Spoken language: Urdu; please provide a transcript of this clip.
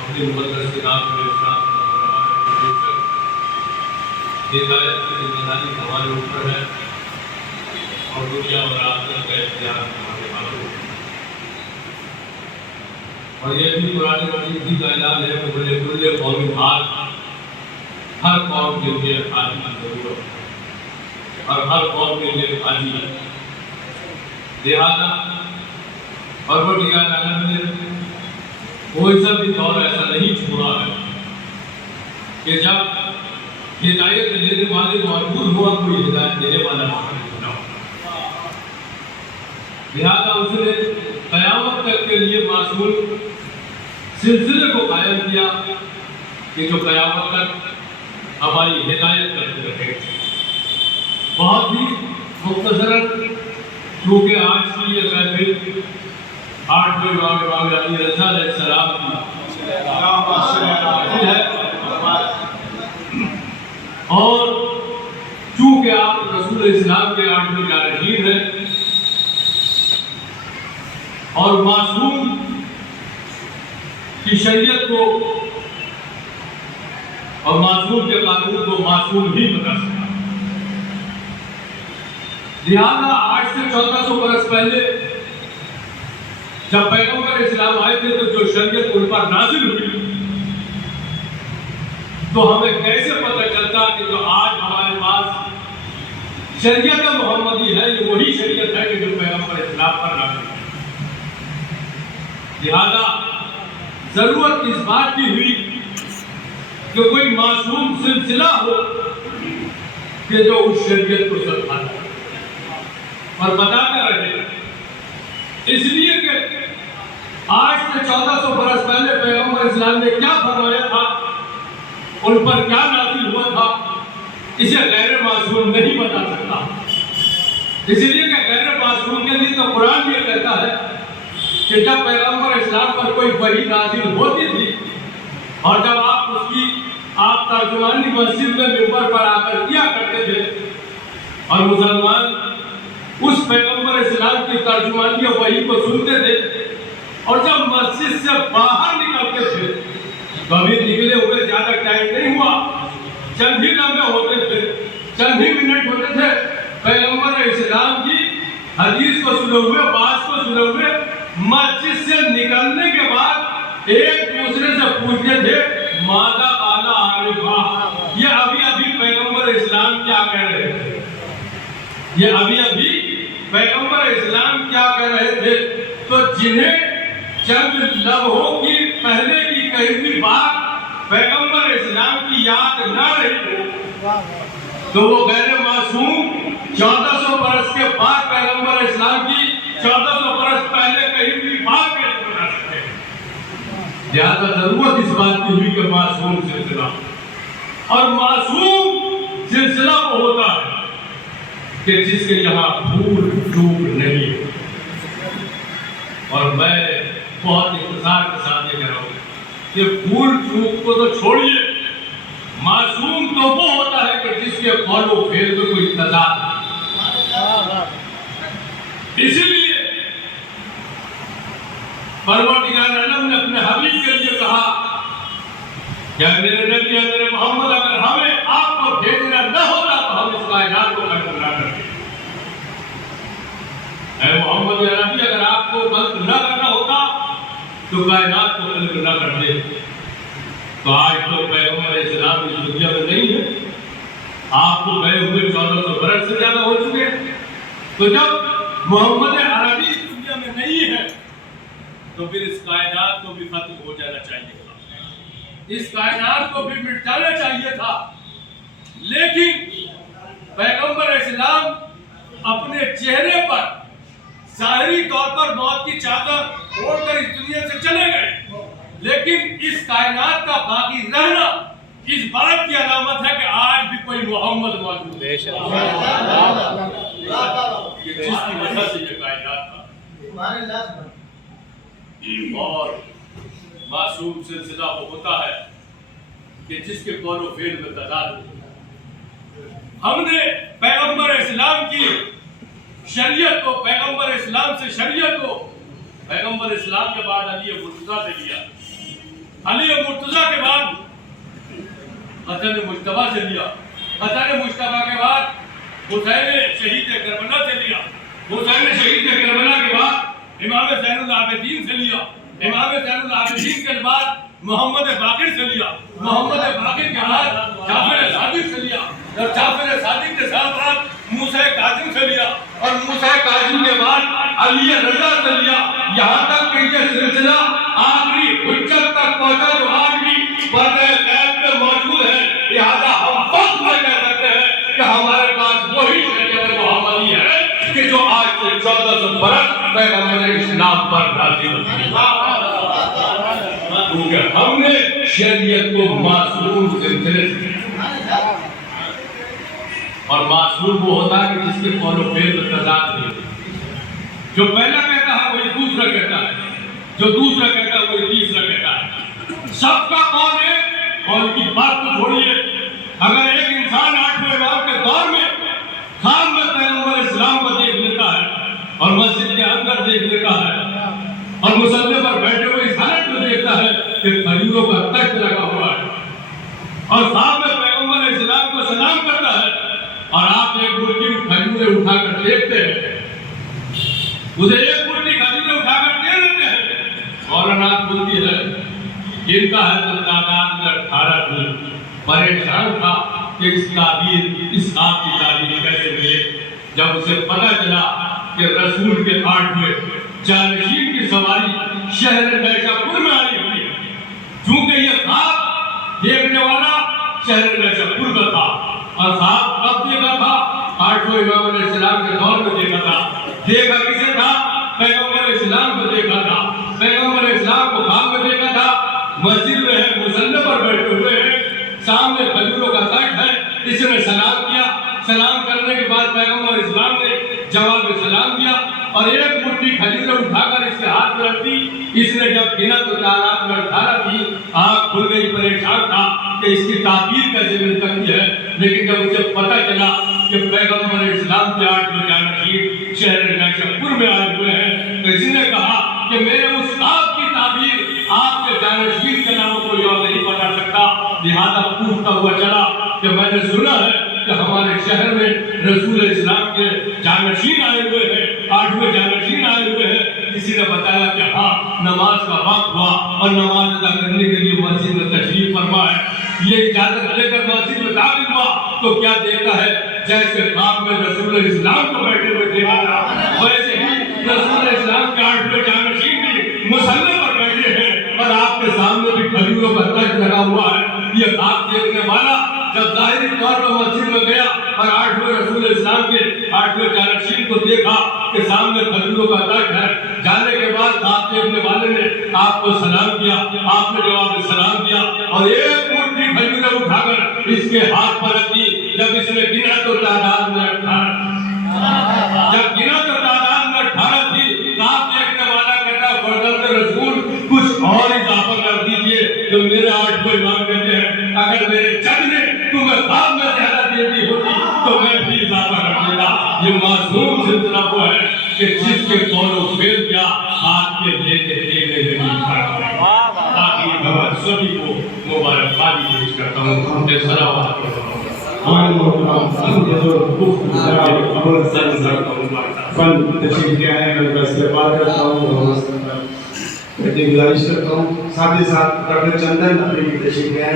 اپنی مقدس کتاب میں ارشاد فرما رہا ہے کہ ہدایت کی ذمہ داری ہمارے اوپر ہے اور دنیا اور آخرت کا اختیار ہمارے ہاتھوں میں ہے۔ اور یہ بھی قرآن مجید کی کا اعلان ہے کہ بولے کل قوم حال، ہر قوم کے لیے حاجی کی ضرورت ہے اور ہر قوم کے لیے حاجی ہے۔ لہٰذا پروردگار عالم نے کوئی سا بھی دور ایسا نہیں چھوڑا ہے کہ جب ہدایت دینے والے موجود ہوا کوئی ہدایت دینے والا موجود نہ ہو۔ لہٰذا اس نے قیامت تک کے لیے معصوم سلسلے کو قائم کیا کہ جو قیامت تک ہماری ہدایت کرتے رہے۔ بہت ہی مختصراً کیونکہ آج کی یہ محفل 8ویں امام علی رضا علیہ السلام کی ہے اور چونکہ آپ رسول اسلام کے 8ویں جانشین ہیں اور معصوم کی شریعت کو اور معصوم کے قانون کو معصوم ہی بتا سکتا۔ لہذا آج سے 1400 برس پہلے جب پیغمبر اسلام آئے تھے تو جو شریعت ان پر نازل ہوئی تو ہمیں کیسے پتہ چلتا کہ جو آج ہمارے پاس شریعت محمدی ہے یہ وہی شریعت ہے کہ جو پیغمبر اسلام پر نازل ہے۔ لہذا ضرورت اس بات کی ہوئی کہ کوئی معصوم سلسلہ ہو کہ جو اس شریعت کو سمجھاتا اور بتاتا رہے۔ اس لیے کہ آج سے 1400 برس پہلے پیغمبر اسلام نے کیا فرمایا تھا، ان پر کیا نازل ہوا تھا، اسے غیر معصوم نہیں بتا سکتا۔ اس لیے کہ غیر معصوم کے لیے تو قرآن یہ کہتا ہے کہ جب پیغمبر اسلام پر کوئی وحی نازل ہوتی تھی اور جب آپ ترجمانی مسجد میں منبر پر آ کر کیا کرتے تھے اور مسلمان اس پیغمبر اسلام کی ترجمانی وحی کو سنتے تھے اور جب مسجد سے باہر نکلتے تھے کبھی نکلے ہوئے زیادہ ٹائم نہیں ہوا، چند ہی لمحے ہوتے تھے، چند ہی منٹ ہوتے تھے، پیغمبر اسلام کی حدیث کو سنے ہوئے، بات کو سنے ہوئے مسجد سے نکلنے کے بعد ایک دوسرے سے پوچھتے تھے ماذا قال آنفا، یہ ابھی پیغمبر اسلام کیا کہہ رہے تھے، یہ ابھی پیغمبر اسلام کیا کہہ رہے تھے۔ تو جنہیں چند لمحوں کی پہلے کی کہی ہوئی بات پیغمبر اسلام کی یاد نہ رہی ہو تو وہ غیر معصوم 1400 برس کے بعد پیغمبر اسلام کی 1400 برس پہلے کہی ہوئی بات کیسے بتا سکتے ہیں۔ لہذا ضرورت اس بات کی ہوئی کہ معصوم سلسلہ، اور معصوم سلسلہ وہ ہوتا ہے کہ جس کے یہاں بھول چوک نہیں ہے۔ اور میں بہت اختصار کے ساتھ یہ کہہ رہا ہوں کہ بھول چوک کو تو چھوڑیے، معصوم تو وہ ہوتا ہے کہ جس کے قول و فعل میں کوئی تضاد نہیں۔ اسی لیے پروردگار عالم نے اپنے حبیب کے لیے کہا کہ میرے نبی میرے محمد اگر ہمیں آپ کو بھیجنا نہ ہوتا تو ہم اس کائنات کو ختم نہ کرتے۔ اے محمد عربی اگر آپ کو بند نہ کرنا ہوتا تو کائنات کو بند نہ کرتے۔ تو آج تو پیغمبر اسلام اس دنیا میں نہیں ہے، آپ کو گئے ہوئے 1400 برس سے زیادہ ہو چکے۔ تو جب محمد عربی اس دنیا میں نہیں ہے تو پھر اس کائنات کو بھی ختم ہو جانا چاہیے تھا، اس کائنات کو بھی مٹ جانا چاہیے تھا۔ لیکن پیغمبر اسلام اپنے چہرے پر ظاہری طور پر موت کی چادر اوڑھ کر اس دنیا سے چلے گئے، لیکن اس کائنات کا باقی رہنا اس بات کی علامت ہے کہ آج بھی کوئی محمد موجود ہے۔ کہ جس کی وجہ سے یہ کائنات تھا اور معصوم سلسلہ وہ ہوتا ہے کہ جس کے قول و فعل میں تضاد ہو۔ ہم نے پیغمبر اسلام کی شریعت کو، پیغمبر اسلام سے شریعت کو پیغمبر اسلام کے بعد علی مرتضیٰ سے لیا، علی مرتضیٰ کے بعد حسن مجتبیٰ سے لیا، حسن مجتبیٰ کے بعد حسین شہید کربلا سے لیا، حسین شہید کربلا کے بعد امام زین العابدین سے لیا، امام زین العابدین کے بعد محمد باقر سے لیا، محمد باقر کے بعد جعفر صادق سے لیا، اور جعفر صادق کے ساتھ موسیٰ کاظم سے لیا، اور موسیٰ کاظم کے بعد علی رضا سے لیا، یہاں تک کہ یہ سلسلہ آخری حجت تک پہنچا جو آج بھی پردہ غیب میں موجود ہے۔ لہذا ہم فخر میں کہہ سکتے ہیں کہ ہمارے پاس وہی شریعت محمدی ہے کہ جو آج سے 1400 برس پیغمبر اسلام پر نازل ہوئی، کیونکہ ہم نے شریعت کو معصوم سلسلے سے، اور معصوم وہ ہوتا ہے کہ جس کے قول و فعل میں تضاد نہیں، جو پہلا کہتا ہے وہی دوسرا کہتا ہے، جو دوسرا کہتا ہے وہی تیسرا کہتا ہے، سب کا قول ہے اور ان کی بات کو چھوڑیے۔ اگر ایک انسان 8ویں امام کے دور میں خام میں پیغمبر اسلام کو دیکھ لیتا ہے اور مسجد کے اندر دیکھ لیتا ہے اور مصلی پر بیٹھے ہوئے اس حالت میں دیکھتا ہے کہ کھجوروں کا تخت لگا ہوا ہے اور سامنے پیغمبر اسلام کو سلام کرتا ہے، اور آپ ایک مٹھی کھجوریں اٹھا کر دیکھتے ہیں، اسے ایک مٹھی کھجوریں اٹھا کر دے دیتے ہیں، مولانا بولتی ہے ان کا ہے تو تعداد میں 18 تھی، پریشان تھا کہ اس تعبیر، اس آپ کی تعبیر کیسے ملے۔ جب اسے پتہ چلا کہ رسول کے 8ویں جانشین کی سواری شہر نیشا پور میں آئی ہوئی ہے، چونکہ یہ خواب دیکھنے والا شہر نیشا پور کا تھا، اور خواب کب دیکھا تھا؟ 8ویں امام علیہ السلام کے دور میں دیکھا تھا۔ دیکھا کسے تھا؟ پیغمبر اسلام کو دیکھا تھا، پیغمبر اسلام کو خواب میں دیکھا تھا، مسجد میں ہے، مصلی پر بیٹھے ہوئے ہیں، سامنے کھجوروں کا تخت ہے، اس نے سلام کیا، سلام کرنے کے بعد پیغمبر اسلام نے جواب سلام دیا اور ایک مٹھی کھجوریں اٹھا کر اس کے ہاتھ میں رکھ دی۔ اس نے جب گنا تو تعداد میں 18 تھی، آنکھ کھل گئی، پریشان تھا کہ اس کی تعبیر کیسے مل سکتی ہے، لیکن جب اسے پتہ چلا کہ پیغمبر اسلام کے 8ویں جانشین شہر نیشا پور میں آئے ہوئے ہیں، تو اس نے کہا کہ میرے اس خواب کی تعبیر آپ کے جانشین کے نام کوئی اور نہیں بتا سکتا، لہذا پوچھتا ہوا چلا کہ میں نے سنا ہے کہ ہمارے شہر میں رسول اسلام کے جانشین آئے ہوئے ہیں، 8ویں جانشین آئے ہوئے ہیں۔ کسی نے بتایا کہ ہاں نماز کا وقت ہوا اور نماز ادا کرنے کے لیے مسجد میں تشریف فرما ہے۔ یہ اجازت لے کر مسجد میں داخل ہوا تو کیا دیکھتا ہے؟ جیسے خواب میں رسول اسلام کو بیٹھے ہوئے دیکھا تھا، ویسے ہی رسول اسلام کے 8ویں جانشین بھی مصلی پر بیٹھے ہیں اور آپ کے سامنے بھی کھجوروں کا تخت لگا ہوا ہے۔ یہ خواب دیکھنے والا جب ظاہری طور پر مسجد میں گیا اور 8ویں رسول اسلام کے 8ویں جانشین کو دیکھا کہ سامنے کھجوروں کا تخت ہے، جانے کے بعد خواب دیکھنے والے نے آپ کو سلام کیا، آپ نے جواب سلام دیا اور ایک مٹھی کھجوریں اٹھا کر اس کے ہاتھ پر رکھ دی۔ جب اس نے گنا تو تعداد میں 18 جب گنا تو تعداد میں 18 تھی، خواب دیکھنے والا کہتا فرزند رسول کچھ اور اضافہ کر دیجئے، جو میرے 8ویں امام کہتے ہیں اگر میرے جج نے تمہیں خواب میں زیادہ دے دی ہوتی تو میں بھی اضافہ کر دیتا۔ یہ معصوم سلسلہ وہ ہے کہ جس کے قول و فعل کیا ہاتھ کے لیتے دینے نہیں پڑتے۔ تاکہ میں سبھی کو مبارکبادی پیش کرتا ہوں۔ السلام علیکم۔ فن تشریف کیا ہے، میں کا استقبال کرتا ہوں، گزارش کرتا ہوں، ساتھ ہی ساتھ ڈاکٹر چندن اپنی تشریف کیا ہے۔